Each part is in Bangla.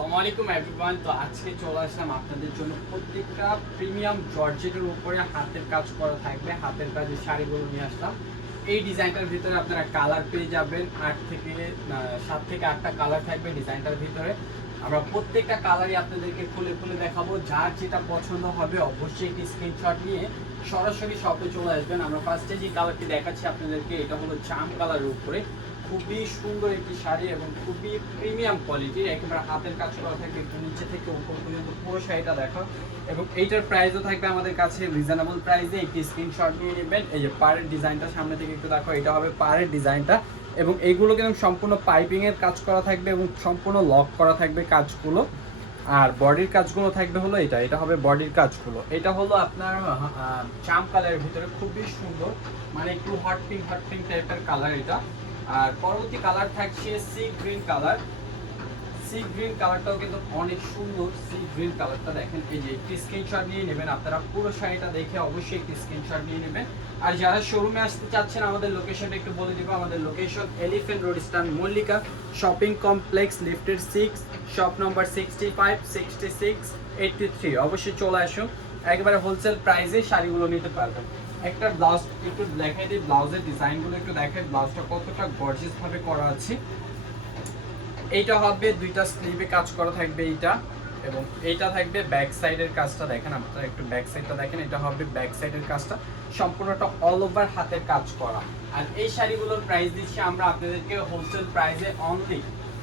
আসসালামু আলাইকুম এভরিওয়ান। তো আজকে চলে আসলাম আপনাদের জন্য প্রত্যেকটা প্রিমিয়াম জর্জেটের উপরে হাতের কাজ করা থাকবে। হাতের কাজের শাড়িগুলো নিয়ে আসলাম। এই ডিজাইনটার ভিতরে আপনারা কালার পেয়ে যাবেন 7 থেকে 8টা কালার থাকবে ডিজাইনটার ভিতরে। আমরা প্রত্যেকটা কালারই আপনাদেরকে খুলে খুলে দেখাবো। যার যেটা পছন্দ হবে অবশ্যই একটি স্ক্রিনশট নিয়ে সরাসরি শপে চলে আসবেন। আমরা ফার্স্টে যে কালারটি দেখাচ্ছি আপনাদেরকে, এটা হলো জাম কালারের উপরে। খুবই সুন্দর একটি শাড়ি এবং খুবই প্রিমিয়াম কোয়ালিটির, একেবারে হাতের কাজ করা থাকবে একটু নিচে থেকে উপর পর্যন্ত পুরো শাড়িটা দেখো। এবং এইটার প্রাইসও থাকবে আমাদের কাছে রিজনেবল প্রাইসে। একটি স্ক্রিনশট নিয়ে নেবেন। এই যে পাড়ের ডিজাইনটা সামনে থেকে একটু দেখো, এটা হবে পাড়ের ডিজাইনটা। এবং এইগুলো কিন্তু সম্পূর্ণ পাইপিংয়ের কাজ করা থাকবে এবং সম্পূর্ণ লক করা থাকবে কাজগুলো। আর বডির কাজগুলো থাকবে হলো এটা হবে বডির কাজগুলো। এটা হলো আপনার জাম কালারের ভিতরে, খুবই সুন্দর, মানে একটু হট পিঙ্ক টাইপের কালার এটা। আর পরবর্তী কালার থাকছে sea green colour. Sea green কালারটাও কিন্তু অনেক সুন্দর। সি গ্রিন কালারটা দেখেন, এই যে একটি স্ক্রিনশট নিয়ে নেবেন আপনারা। পুরো শাড়িটা দেখে অবশ্যই একটি স্ক্রিনশট নিয়ে নেবেন। আর যারা শোরুমে আসতে চাচ্ছেন আমাদের লোকেশনটা একটু বলে দিব। আমাদের লোকেশন এলিফ্যান্ট রোড, স্টান মল্লিকা শপিং কমপ্লেক্স, লিফটেড 6, শপ নম্বর 65, 66, 83। অবশ্যই চলে আসুন, একেবারে হোলসেল প্রাইসে শাড়িগুলো নিতে পারবেন। একটা ব্লাউজ একটু দেখাই দিই, ব্লাউজের ডিজাইনগুলো একটু দেখাই, ব্লাউজটা কতটা গর্জিয়াস ভাবে করা আছে। এইটা হবে দুইটা স্লিভে কাজ করা থাকবে এইটা, এবং এইটা থাকবে ব্যাক সাইডের কাজটা দেখেন আপনারা, একটু ব্যাক সাইডটা দেখেন। এটা হবে ব্যাক সাইডের কাজটা, সম্পূর্ণটা অল ওভার হাতের কাজ করা। আর এই শাড়িগুলোর প্রাইস দিচ্ছি আমরা আপনাদেরকে হোলসেল প্রাইসে অনলি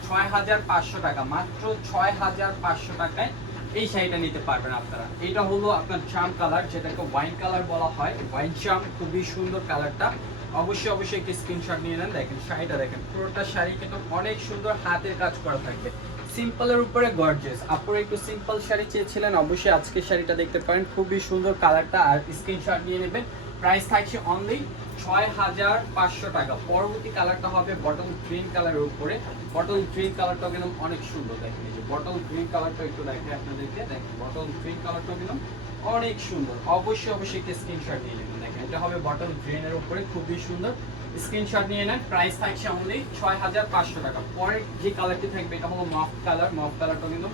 6500 টাকা, মাত্র 6500 টাকায় এই শাড়িটা নিতে পারবেন আপনারা। এটা হলো আপনার জাম কালার, যেটাকে ওয়াইন কালার বলা হয়, ওয়াইন জাম। খুবই সুন্দর কালারটা। অবশ্যই একটি স্ক্রিনশট নিয়ে নেন। দেখেন শাড়িটা দেখেন, পুরোটা শাড়ি কিন্তু অনেক সুন্দর হাতের কাজ করা থাকবে। সিম্পলের উপরে গর্জিয়াস। আপনারা একটু সিম্পল শাড়ি চেয়েছিলেন, অবশ্যই আজকের শাড়িটা দেখতে পারেন। খুবই সুন্দর কালারটা, আর স্ক্রিনশট নিয়ে নেবেন। প্রাইস থাকছে অনলি 6500 টাকা। পরবর্তী কালারটা হবে বটল গ্রিন কালারের উপরে। বটল গ্রিন কালারটাও কিন্তু অনেক সুন্দর। দেখেন এই যে বটল গ্রিন কালারটা একটু দেখে আপনাদেরকে, দেখেন বটল গ্রিন কালারটাও কিন্তু অনেক সুন্দর। অবশ্যই একটি স্ক্রিনশট নিয়ে নেবেন। দেখেন এটা হবে বটল গ্রিনের উপরে, খুবই সুন্দর। স্ক্রিনশট নিয়ে নেন। প্রাইস থাকছে অনলি 6500 টাকা। পরে যে কালারটি থাকবে এটা হলো মফ কালার। মফ কালারটা কিন্তু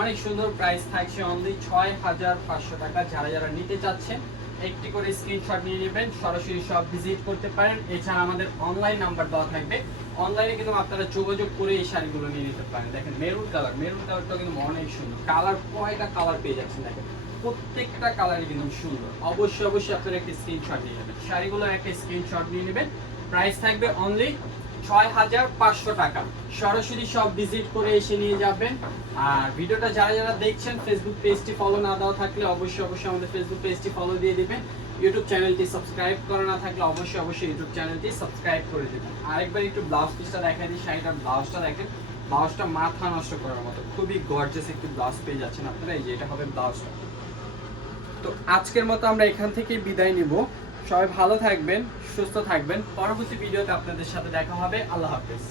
অনেক সুন্দর। প্রাইস থাকছে অনলি 6500 টাকা। যারা নিতে চাচ্ছেন একটি করে স্ক্রিনশট নিয়ে নেবেন, সরাসরি সব ভিজিট করতে পারেন। এছাড়া আমাদের অনলাইন নাম্বার দেওয়া থাকবে, অনলাইনে কিন্তু আপনারা যোগাযোগ করে এই শাড়িগুলো নিয়ে নিতে পারেন। দেখেন মেরুন কালারটা কিন্তু অনেক সুন্দর। কালার কয়টা কালার পেয়ে যাচ্ছেন দেখেন, প্রত্যেকটা কালারই কিন্তু সুন্দর। অবশ্যই আপনারা একটি স্ক্রিনশট নিয়ে নেবেন, শাড়িগুলোর একটা স্ক্রিনশট নিয়ে নেবেন। প্রাইস থাকবে অনলি 6500 টাকা। সরাসরি সব ভিজিট করে এসে নিয়ে যাবেন। আর ভিডিওটা যারা দেখছেন, ফেসবুক পেজটি ফলো না দেওয়া থাকলে অবশ্যই আমাদের ফেসবুক পেজটি ফলো দিয়ে দিবেন। ইউটিউব চ্যানেলটি সাবস্ক্রাইব করা না থাকলে অবশ্যই ইউটিউব চ্যানেলটি সাবস্ক্রাইব করে দেবেন। আরেকবার একটু ব্লাউজ পিসটা দেখাই দিই। শাড়িটার ব্লাউজটা দেখেন, ব্লাউজটা মাথা নষ্ট করার মতো, খুবই গর্জিয়াস একটি ব্লাউজ পেয়ে যাচ্ছেন আপনারা। এই যে এটা হবে ব্লাউজটা। তো আজকের মতো আমরা এখান থেকে বিদায় নিব। সবাই ভালো থাকবেন, সুস্থ থাকবেন। পরবর্তী ভিডিওতে আপনাদের সাথে দেখা হবে। আল্লাহ হাফেজ।